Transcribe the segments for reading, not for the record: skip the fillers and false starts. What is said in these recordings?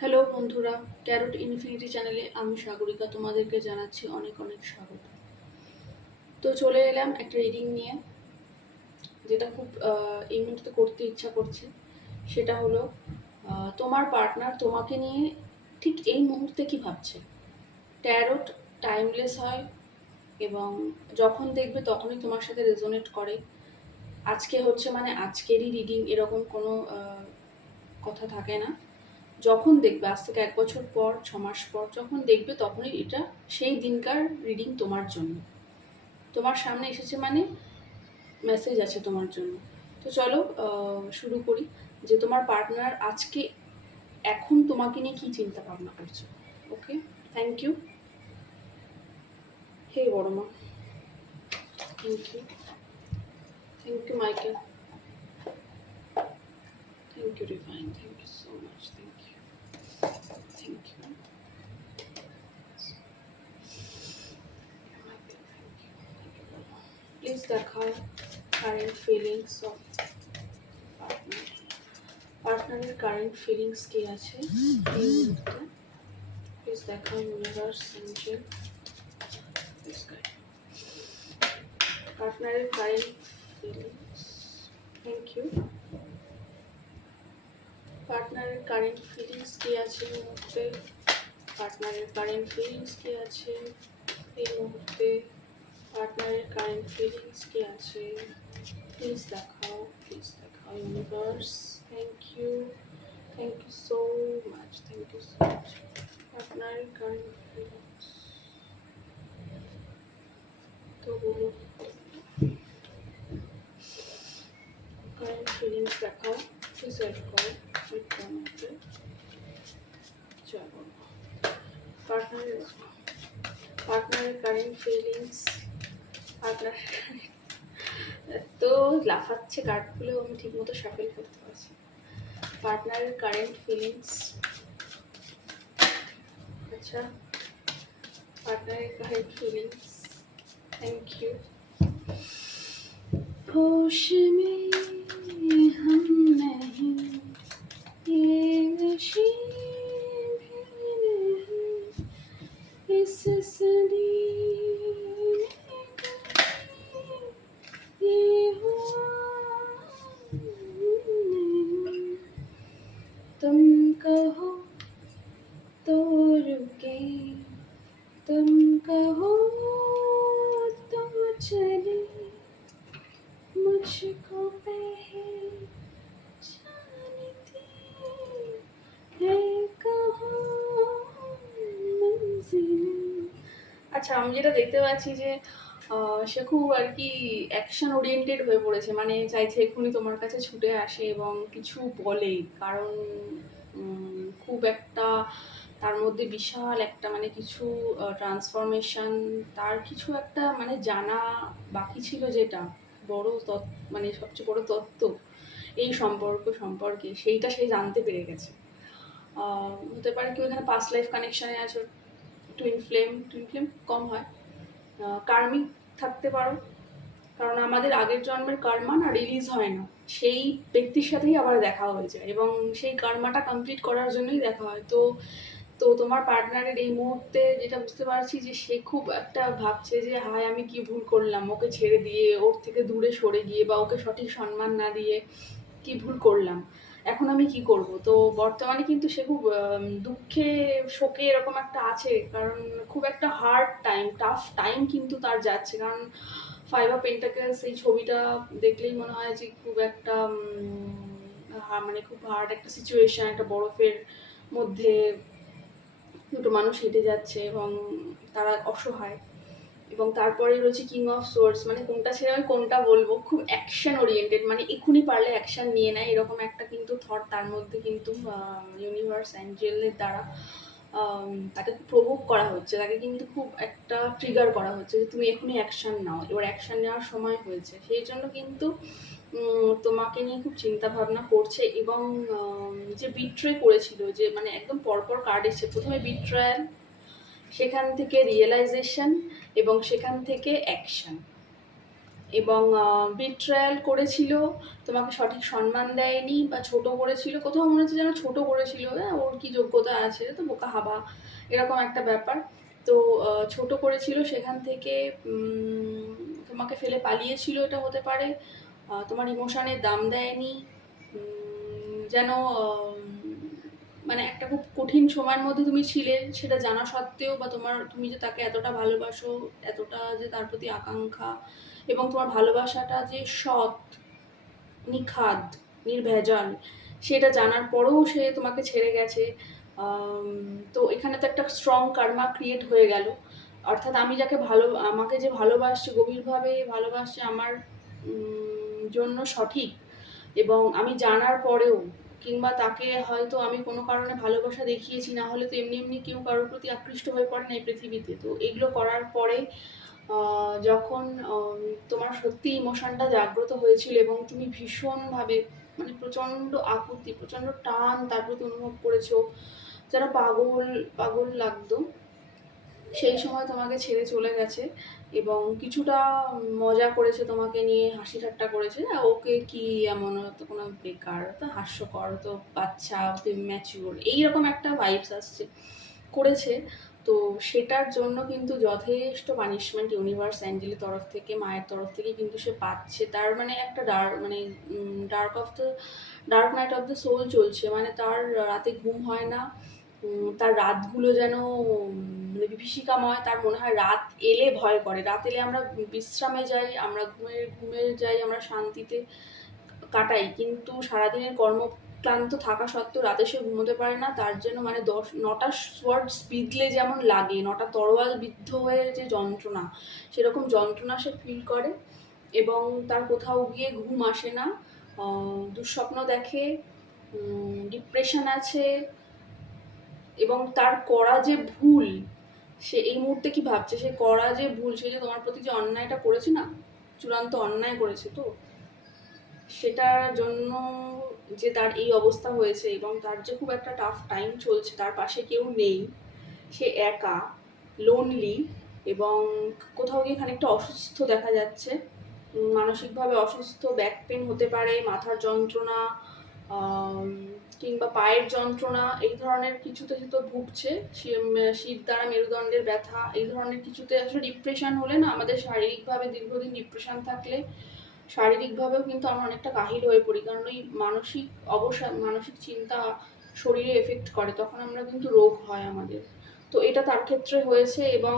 Hello বন্ধুরা, tarot infinity চ্যানেলে আমি সাগরিকা তোমাদেরকে জানাচ্ছি অনেক অনেক স্বাগত। তো চলে এলাম একটা রিডিং নিয়ে, যেটা খুব এই মুহূর্তে করতে ইচ্ছা করছে। সেটা হলো তোমার পার্টনার তোমাকে নিয়ে ঠিক এই মুহূর্তে কি ভাবছে। ট্যারোট টাইমলেস হয় এবং যখন দেখবে তখনই তোমার সাথে রেজোনেট করে। আজকে হচ্ছে মানে আজকেরই রিডিং এরকম কোনো কথা থাকে না। যখন দেখবে আজ থেকে 1 বছর পর, 6 মাস পর যখন দেখবে তখনই এটা সেই দিনকার রিডিং তোমার জন্য। তোমার সামনে এসেছে মানে মেসেজ আছে তোমার জন্য। তো চলো শুরু করি যে তোমার পার্টনার আজকে এখন তোমাকে নিয়ে কী চিন্তা ভাবনা করছে। ওকে, থ্যাংক ইউ। হে বড় মা, thank you, thank you Michael, thank you divine, thank you so much, thank you, thank you Michael, thank you, thank you বড় মা। প্লিজ দেখাও কারেন্ট ফিলিংস অফ পার্টনার। পার্টনারের কারেন্ট ফিলিংস কি আছে এই মুহূর্তে। প্লিজ দেখাও ইউনিভার্স, এঞ্জেল, প্লিজ গাইড। পার্টনারের কারেন্ট ফিলিংস, থ্যাংক ইউ। পার্টনারের কারেন্ট ফিলিংস কি আছে এই মুহূর্তে। পার্টনারের কারেন্ট ফিলিংস কি আছে এই মুহূর্তে। পার্টনারের কারেন্ট ফিলিংস কি আছে, প্লিজ দেখাও, প্লিজ দেখাও universe, thank you, thank you so much, thank you so much. পার্টনারের কারেন্ট ফিলিংস তো বলো, কারেন্ট ফিলিংস দেখাও, প্লিজ হেল্প করো, হেল্প করো আমাকে। চলো পার্টনারের কারেন্ট ফিলিংস, পার্টনার তো লাফাচ্ছে কার্ডগুলো, আমি ঠিক মতো শাফেল করতে পারছি। পার্টনারের কারেন্ট ফিলিংস, আচ্ছা পার্টনারের কারেন্ট ফিলিংস, থ্যাংক ইউ। होश में हम नहीं, ये नशे भी नहीं, इस सदी में कभी ये हुआ नहीं। तुम कहो तो रुके, तुम कहो तो चले, मुझको पहचानती है कहाँ मंजिल। আচ্ছা, আমি যেটা দেখতে পাচ্ছি যে সে খুব আর কি অ্যাকশন ওরিয়েন্টেড হয়ে পড়েছে, মানে চাইছে এক্ষুনি তোমার কাছে ছুটে আসে এবং কিছু বলে, কারণ খুব একটা তার মধ্যে বিশাল একটা মানে কিছু ট্রান্সফরমেশন, তার কিছু একটা মানে জানা বাকি ছিল, যেটা বড় মানে সবচেয়ে বড় তত্ত্ব এই সম্পর্কে সেইটা সে জানতে পেরে গেছে। হতে পারে কেউ এখানে পাস্ট লাইফ কানেকশানে আছো, টুইন ফ্লেম কম হয়, কার্মিক থাকতে পারো, কারণ আমাদের আগের জন্মের কর্মা না রিলিজ হয় না, সেই ব্যক্তির সাথেই আবার দেখা হয়ে যায় এবং সেই কর্মাটা কমপ্লিট করার জন্যই দেখা হয়। তো তো তোমার পার্টনারের এই মুহূর্তে যেটা বুঝতে পারছি যে সে খুব একটা ভাবছে যে হায় আমি কি ভুল করলাম, ওকে ছেড়ে দিয়ে ওর থেকে দূরে সরে গিয়ে বা ওকে সঠিক সম্মান না দিয়ে কি ভুল করলাম, এখন আমি কি করব। তো বর্তমানে কিন্তু সে খুব দুঃখে শোকে এরকম একটা আছে, কারণ খুব একটা হার্ড টাইম, টাফ টাইম কিন্তু তার যাচ্ছে। কারণ 5 অফ পেন্টাকেলস এই ছবিটা দেখলেই মনে হয় যে খুব একটা মানে খুব হার্ড একটা সিচুয়েশন, একটা বরফের মধ্যে দুটো মানুষ হেঁটে যাচ্ছে এবং তারা অসহায়। এবং তারপরে রয়েছে কিং অফ সোর্স, মানে কোনটা ছেড়ে আমি কোনটা বলবো, খুব অ্যাকশন ওরিয়েন্টেড, মানে এক্ষুনি পারলে অ্যাকশন নিয়ে নেয় এরকম একটা কিন্তু থট তার মধ্যে কিন্তু ইউনিভার্স অ্যাঞ্জেলের দ্বারা তাকে প্রভোগ করা হচ্ছে, তাকে কিন্তু খুব একটা ট্রিগার করা হচ্ছে যে তুমি এখনই অ্যাকশন নাও, এবার অ্যাকশন নেওয়ার সময় হয়েছে। সেই জন্য কিন্তু তোমাকে নিয়ে খুব চিন্তা ভাবনা করছে এবং যে বিট্রে করেছিল, যে মানে একদম পরপর কার্ড এসেছে, প্রথমে বিট্রায়াল, সেখান থেকে রিয়েলাইজেশন এবং সেখান থেকে অ্যাকশন। এবং বিট্রায়াল করেছিল, তোমাকে সঠিক সম্মান দেয়নি বা ছোট করেছিল, কোথাও মনে হচ্ছে যেন ছোট করেছিল, ওর কি যোগ্যতা আছে, তো বোকা হাবা এরকম একটা ব্যাপার। তো ছোট করেছিল, সেখান থেকে তোমাকে ফেলে পালিয়েছিল, এটা হতে পারে। তোমার ইমোশনের দাম দেয়নি, যেন মানে একটা খুব কঠিন সময়ের মধ্যে তুমি ছিলে, সেটা জানা সত্ত্বেও, বা তুমি যে তাকে এতটা ভালোবাসো, এতটা যে তার প্রতি আকাঙ্ক্ষা, এবং তোমার ভালোবাসাটা যে সৎ, নিখাদ, নির্ভেজাল, সেটা জানার পরেও সে তোমাকে ছেড়ে গেছে। তো এখানে তো একটা স্ট্রং কার্মা ক্রিয়েট হয়ে গেল। অর্থাৎ আমাকে যে ভালোবাসছে, গভীরভাবে ভালোবাসছে, আমার জন্য সঠিক, এবং আমি জানার পরেও, কিংবা তাকে হয়তো আমি কোনো কারণে ভালোবাসা দেখিয়েছি, না হলে তো এমনি এমনি কেউ কারোর প্রতি আকৃষ্ট হয়ে পড়ে না এই পৃথিবীতে। তো এগুলো করার পরে যখন তোমার সত্যি ইমোশনটা জাগ্রত হয়েছিল এবং তুমি ভীষণভাবে, মানে প্রচণ্ড আকুতি, প্রচণ্ড টান তার প্রতি অনুভব করেছো, যারা পাগল পাগল লাগতো, সেই সময় তোমাকে ছেড়ে চলে গেছে, এবং কিছুটা মজা করেছে তোমাকে নিয়ে, হাসি ঠাট্টা করেছে, ওকে কি এমন, তো কোনো বেকার, তো হাস্যকর, তো বাচ্চা, তো ম্যাচিওর, এইরকম একটা ভাইবস আসছে করেছে। তো সেটার জন্য কিন্তু যথেষ্ট পানিশমেন্ট ইউনিভার্স, অ্যাঞ্জেলের তরফ থেকে, মায়ের তরফ থেকে কিন্তু সে পাচ্ছে। তার মানে একটা dark night of the soul চলছে, মানে তার রাতে ঘুম হয় না, তার রাতগুলো যেন মানে বিভীষিকাময়। তার মনে হয় রাত এলে ভয় করে, রাত এলে আমরা বিশ্রামে যাই, আমরা ঘুমে যাই, আমরা শান্তিতে কাটাই, কিন্তু সারাদিনের কর্মক্লান্ত থাকা সত্ত্বেও রাতে সে ঘুমোতে পারে না। তার জন্য মানে 9টা সোয়ার্ডস বিঁধলে যেমন লাগে, 9টা তরোয়াল বিদ্ধ হয়ে যে যন্ত্রণা, সেরকম যন্ত্রণা সে ফিল করে, এবং তার কোথাও গিয়ে ঘুম আসে না, দুঃস্বপ্ন দেখে, ডিপ্রেশন আছে, এবং তার করা যে ভুল, সে এই মুহূর্তে কি ভাবছে, সে করা যে ভুল, সে যে তোমার প্রতি যে অন্যায়টা করেছে না, চূড়ান্ত অন্যায় করেছে, তো সেটার জন্য যে তার এই অবস্থা হয়েছে, এবং তার যে খুব একটা টাফ টাইম চলছে, তার পাশে কেউ নেই, সে একা, লোনলি, এবং কোথাও গিয়ে খানিকটা অসুস্থ দেখা যাচ্ছে, মানসিকভাবে অসুস্থ, ব্যাক পেন হতে পারে, মাথার যন্ত্রণা, আম, কিংবা পায়ের যন্ত্রণা, এই ধরনের কিছুতে তো ভুগছে, শীত দ্বারা মেরুদণ্ডের ব্যথা, এই ধরনের কিছুতে। আসলে ডিপ্রেশন হলে না, আমাদের শারীরিকভাবে দীর্ঘদিন ডিপ্রেশন থাকলে শারীরিকভাবেও কিন্তু আমরা অনেকটা কাহিল হয়ে পড়ি, কারণ ওই মানসিক অবসাদ, মানসিক চিন্তা শরীরে এফেক্ট করে, তখন আমরা কিন্তু রোগ হয় আমাদের। তো এটা তার ক্ষেত্রে হয়েছে, এবং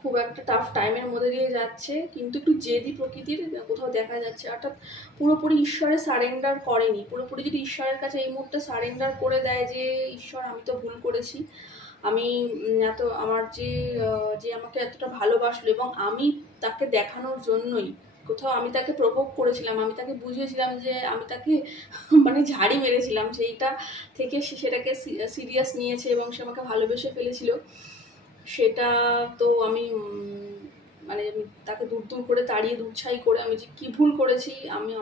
খুব একটা টাফ টাইমের মধ্যে দিয়ে যাচ্ছে, কিন্তু একটু জেদি প্রকৃতির কোথাও দেখা যাচ্ছে, অর্থাৎ পুরোপুরি ঈশ্বরে সারেন্ডার করেনি। পুরোপুরি যদি ঈশ্বরের কাছে এই মুহূর্তে সারেন্ডার করে দেয় যে ঈশ্বর, আমি তো ভুল করেছি, আমি এত আমার যে আমাকে এতটা ভালোবাসলো, এবং আমি তাকে দেখানোর জন্যই, কোথাও আমি তাকে প্রভোগ করেছিলাম, আমি তাকে বুঝিয়েছিলাম যে আমি তাকে মানে ঝাড়ি মেরেছিলাম, সেইটা থেকে সে সেটাকে সিরিয়াস নিয়েছে, এবং সে আমাকে ভালোবেসে ফেলেছিল। সেটা তো আমি মানে তাকে দূর দূর করে তাড়িয়ে দূরছাই করে, আমি যে কি ভুল করেছি,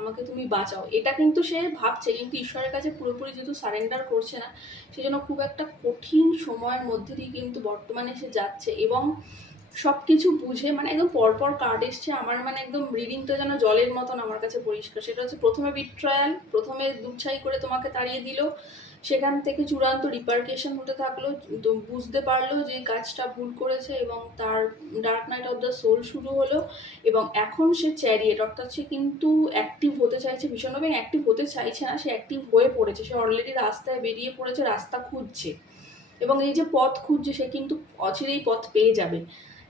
আমাকে তুমি বাঁচাও, এটা কিন্তু সে ভাবছে, কিন্তু ঈশ্বরের কাছে পুরোপুরি যেহেতু সারেন্ডার করছে না, সেজন্য খুব একটা কঠিন সময়ের মধ্যে দিয়ে কিন্তু বর্তমানে সে যাচ্ছে, এবং সব কিছু বুঝে, মানে একদম পরপর কার্ড এসছে আমার, মানে একদম রিডিংটা যেন জলের মতন আমার কাছে পরিষ্কার। সেটা হচ্ছে, প্রথমে বিট্রায়াল, প্রথমে দুচ্ছাই করে তোমাকে তাড়িয়ে দিল, সেখান থেকে চূড়ান্ত রিপার্কেশন হতে থাকলো, তো বুঝতে পারলো যে কাজটা ভুল করেছে, এবং তার dark night of the soul শুরু হলো, এবং এখন সে চ্যারিয়েট, অর্থাৎ সে কিন্তু অ্যাক্টিভ হতে চাইছে ভীষণভাবে, অ্যাক্টিভ হতে চাইছে না, সে অ্যাক্টিভ হয়ে পড়েছে, সে অলরেডি রাস্তায় বেরিয়ে পড়েছে, রাস্তা খুঁজছে, এবং এই যে পথ খুঁজছে, সে কিন্তু অচিরেই পথ পেয়ে যাবে,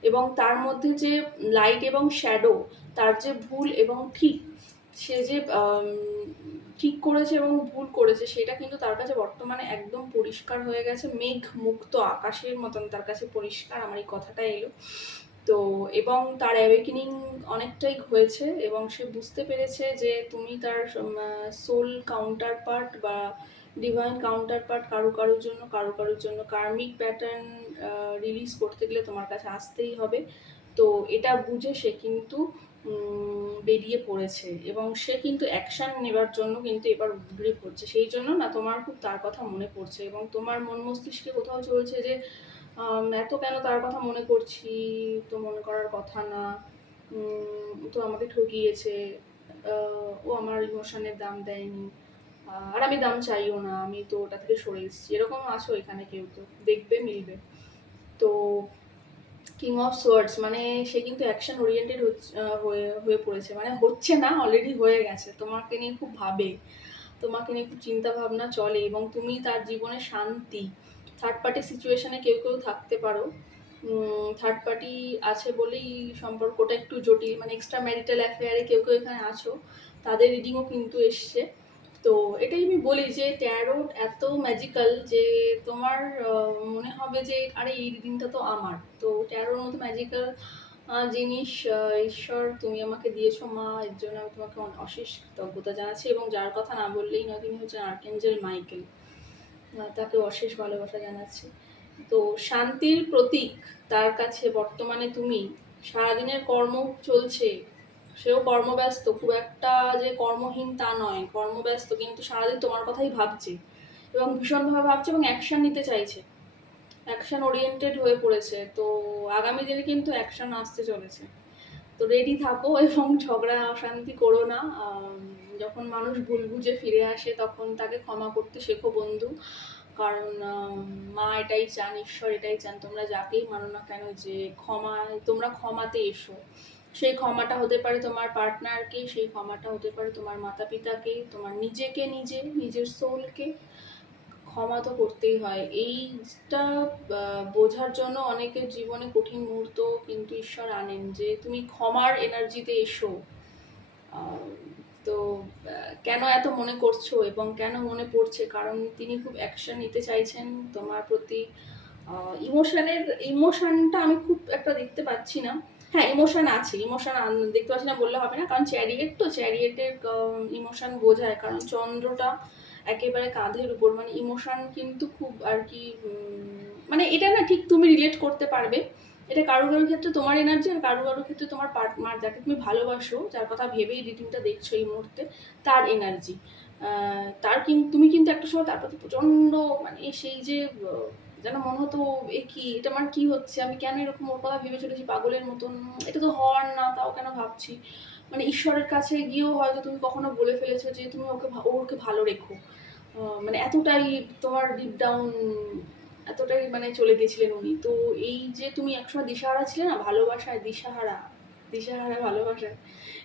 এবং তার মধ্যে যে লাইট এবং শ্যাডো, তার যে ভুল এবং ঠিক, সে যে ঠিক করেছে এবং ভুল করেছে, সেটা কিন্তু তার কাছে বর্তমানে একদম পরিষ্কার হয়ে গেছে, মেঘ মুক্ত আকাশের মতন তার কাছে পরিষ্কার, আমার এই কথাটা এলো। তো এবং তার অ্যাওয়েকেনিং অনেকটাই হয়েছে, এবং সে বুঝতে পেরেছে যে তুমি তার সোল কাউন্টার পার্ট, বা ডিভাইন কাউন্টার পার্ট, কারোর জন্য কার্মিক প্যাটার্ন রিলিজ করতে গেলে তোমার কাছে আসতেই হবে। তো এটা বুঝে সে কিন্তু বেরিয়ে পড়েছে, এবং সে কিন্তু অ্যাকশান নেবার জন্য কিন্তু এবার উদ্গ্রীব হচ্ছে, সেই জন্য না তোমার খুব তার কথা মনে পড়ছে, এবং তোমার মন মস্তিষ্কে কোথাও চলছে যে এত কেন তার কথা মনে করছি, তো মনে করার কথা না, তো আমাকে ঠকিয়েছে, ও আমার ইমোশনের দাম দেয়নি, আর আমি দাম চাইও না, আমি তো ওটা থেকে সরে এসেছি, এরকম আছো এখানে কেউ, তো দেখবে মিলবে। তো কিং অফ সোয়ার্ডস মানে সে কিন্তু অ্যাকশন ওরিয়েন্টেড হয়ে হয়ে পড়েছে, মানে হচ্ছে না, অলরেডি হয়ে গেছে, তোমাকে নিয়ে খুব ভাবে, তোমাকে নিয়ে খুব চিন্তা ভাবনা চলে, এবং তুমি তার জীবনে শান্তি। থার্ড পার্টি সিচুয়েশনে কেউ কেউ থাকতে পারো, থার্ড পার্টি আছে বলেই সম্পর্কটা একটু জটিল, মানে এক্সট্রা ম্যারিটাল অ্যাফেয়ারে কেউ কেউ এখানে আছো, তাদের রিডিংও কিন্তু এসছে। তো এটাই আমি বলি যে ট্যারোট এত ম্যাজিক্যাল যে তোমার মনে হবে যে আরে এই রিডিংটা তো আমার, তো ট্যারোর মতো ম্যাজিক্যাল জিনিস ঈশ্বর তুমি আমাকে দিয়েছো মা, এর জন্য আমি তোমাকে অশেষ কৃতজ্ঞতা জানাচ্ছি, এবং যার কথা না বললেই নয়, তিনি হচ্ছেন আর্কেঞ্জেল মাইকেল, তাকে অশেষ ভালোবাসা জানাচ্ছি। তো শান্তির প্রতীক তার কাছে বর্তমানে তুমি, সারাদিনের কর্ম চলছে, সেও কর্মব্যস্ত, খুব একটা যে কর্মহীন তা নয়, কর্মব্যস্ত, কিন্তু সারাদিন তোমার কথাই ভাবছে, এবং ভীষণভাবে ভাবছে, এবং অ্যাকশন নিতে চাইছে, অ্যাকশন ওরিয়েন্টেড হয়ে পড়েছে। তো আগামী দিনে কিন্তু অ্যাকশন আসতে চলেছে, তো রেডি থাকো, এবং ঝগড়া অশান্তি করো না। যখন মানুষ ভুল বুঝে ফিরে আসে তখন তাকে ক্ষমা করতে শেখো বন্ধু, কারণ মা এটাই চান, ঈশ্বর এটাই চান, তোমরা যাকেই মানো না কেন, যে তোমরা ক্ষমাতে এসো। সেই ক্ষমাটা হতে পারে তোমার পার্টনারকে, সেই ক্ষমাটা হতে পারে তোমার মাতা পিতাকে, তোমার নিজেকে, নিজের সোলকে ক্ষমা তো করতেই হয়। এইটা বোঝার জন্য অনেকের জীবনে কঠিন মুহূর্ত কিন্তু ঈশ্বর আনেন, যে তুমি ক্ষমার এনার্জিতে এসো। আহ, তো কেন এত মনে করছো এবং কেন মনে পড়ছে, কারণ তিনি খুব অ্যাকশন নিতে চাইছেন তোমার প্রতি। ইমোশনটা আমি খুব একটা দেখতে পাচ্ছি না। হ্যাঁ, ইমোশন আছে, ইমোশন দেখতে পাচ্ছি না বললে হবে না, কারণ চ্যারিয়েট, তো চ্যারিয়েটের ইমোশন বোঝায়, কারণ চন্দ্রটা একেবারে কাঁধের উপর, মানে ইমোশন কিন্তু খুব আর কি, মানে এটা না ঠিক তুমি রিলেট করতে পারবে, এটা কারো কারোর ক্ষেত্রে তোমার এনার্জি, আর কারো কারোর ক্ষেত্রে তোমার পার্টনার, যাকে তুমি ভালোবাসো, যার কথা ভেবেই রিডিংটা দেখছো এই মুহূর্তে, তার এনার্জি। তার কিন্তু তুমি কিন্তু একটা সময় তার প্রতি প্রচণ্ড, মানে সেই যে যেন মনে হতো এ কি, এটা আমার কি হচ্ছে, আমি কেন এরকম ওর কথা ভেবে চলেছি পাগলের মতন, এটা তো হওয়ার না, তাও কেন ভাবছি। মানে ঈশ্বরের কাছে গিয়েও হয়তো তুমি কখনো বলে ফেলেছো যে তুমি ওকে ভালো রেখো, মানে এতটাই তোমার ডিপ ডাউন, এতটাই মানে চলে গেছিলেন উনি। তো এই যে তুমি একসময় দিশাহারা ছিলে না, ভালোবাসায় দিশাহারা, দিশাহারা ভালোবাসায়,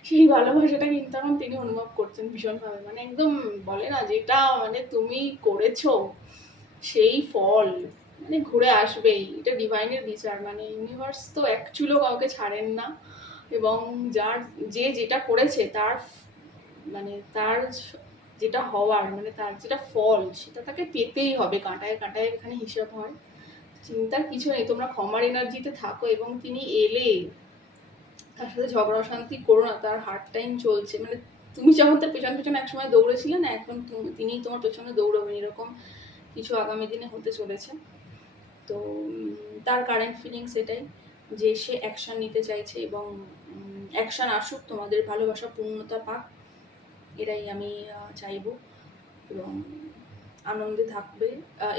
সেই ভালোবাসাটা কিন্তু এখন তিনি অনুভব করছেন ভীষণভাবে, মানে একদম বলে না, যেটা মানে তুমি করেছো সেই ফল মানে ঘুরে আসবেই, এটা ডিভাইনের বিচার, মানে ইউনিভার্স তো এক চুলো কাউকে ছাড়েন না, এবং যে যেটা করেছে তার মানে তার যেটা হওয়ার, মানে তার যেটা ফল, সেটা তাকে পেতেই হবে, কাঁটায় কাঁটায় এখানে হিসাব হয়। চিন্তার কিছু নেই, তোমরা ক্ষমার এনার্জিতে থাকো, এবং তিনি এলে তার সাথে ঝগড়া অশান্তি করো না, তার হার্ড টাইম চলছে, মানে তুমি যেমন তার পেছন পেছনে একসময় দৌড়েছিলে না, এখন তিনিই তোমার পেছনে দৌড়াবেন, এরকম কিছু আগামী দিনে হতে চলেছে। তো তার কারেন্ট ফিলিংস এটাই, যে সে অ্যাকশন নিতে চাইছে, এবং অ্যাকশন আসুক, তোমাদের ভালোবাসা পূর্ণতা পাক, এটাই আমি চাইবো, এবং আনন্দে থাকবে,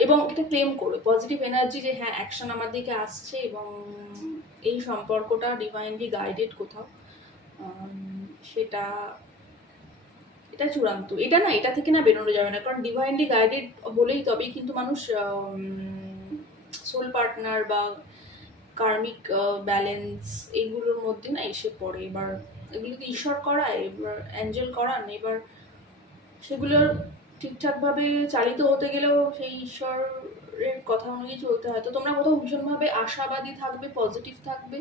এবং এটা ক্লেম করবে পজিটিভ এনার্জি, যে হ্যাঁ অ্যাকশন আমার দিকে আসছে, এবং এই সম্পর্কটা ডিভাইনলি গাইডেড কোথাও, সেটা এটা চূড়ান্ত, এটা না, এটা থেকে না বেরোনো যাবে না, কারণ ডিভাইনলি গাইডেড হলেই তবেই কিন্তু মানুষ সোল পার্টনার বা কার্মিক ব্যালেন্স এইগুলোর মধ্যে না এসে পড়ে। এবার এগুলোকে ঈশ্বর করায়, এবার অ্যাঞ্জেল করান, এবার সেগুলো ঠিকঠাকভাবে চালিত হতে গেলেও সেই ঈশ্বরের কথা অনুযায়ী চলতে হয়। তো তোমরা কোথাও ভীষণভাবে আশাবাদী থাকবে, পজিটিভ থাকবে,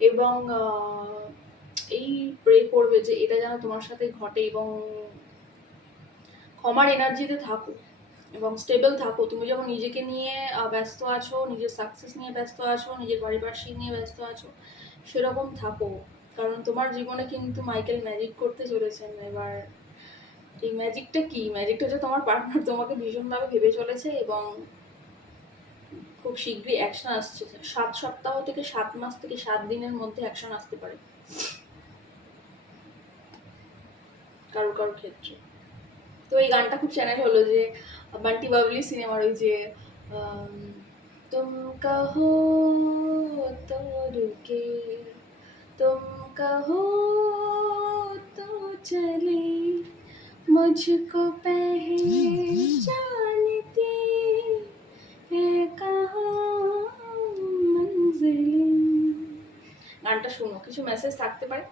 এবং এই প্রে করবে যে এটা যেন তোমার সাথে ঘটে, এবং ক্ষমার এনার্জিতে থাকো, এবং স্টেবল থাকো। তুমি যখন নিজেকে নিয়ে ব্যস্ত আছো, নিজের সাকসেস নিয়ে ব্যস্ত আছো, নিজের পারিপার্শ্বিক নিয়ে ব্যস্ত আছো, সেরকম থাকো, কারণ তোমার জীবনে কিন্তু মাইকেল ম্যাজিক করতে চলেছেন। এবার এই ম্যাজিকটা কি, ম্যাজিকটা হচ্ছে তোমার পার্টনার তোমাকে ভীষণভাবে ভেবে চলেছে, এবং খুব শীঘ্রই অ্যাকশন আসছে, 7 সপ্তাহ থেকে 7 মাস থেকে 7 দিনের মধ্যে অ্যাকশন আসতে পারে কারো কারো ক্ষেত্রে। তো এই গানটা খুব চ্যানেল হলো, যে বান্টি বাবলি সিনেমার ওই যে তুম কহো তো রুকে, तुम कहो तो चले मुझको पहचानती है कहाँ मंजिल। গানটা শোনো, কিছু মেসেজ থাকতে পারে।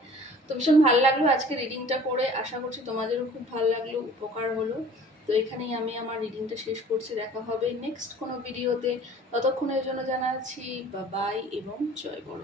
তো ভীষণ ভালো লাগলো আজকে রিডিংটা করে, আশা করছি তোমাদেরও খুব ভালো লাগলো, উপকার হলো। তো এখানেই আমি আমার রিডিংটা শেষ করছি, দেখা হবে নেক্সট কোনো ভিডিওতে। ততক্ষণের জন্য জানাচ্ছি বাই এবং জয় বড়।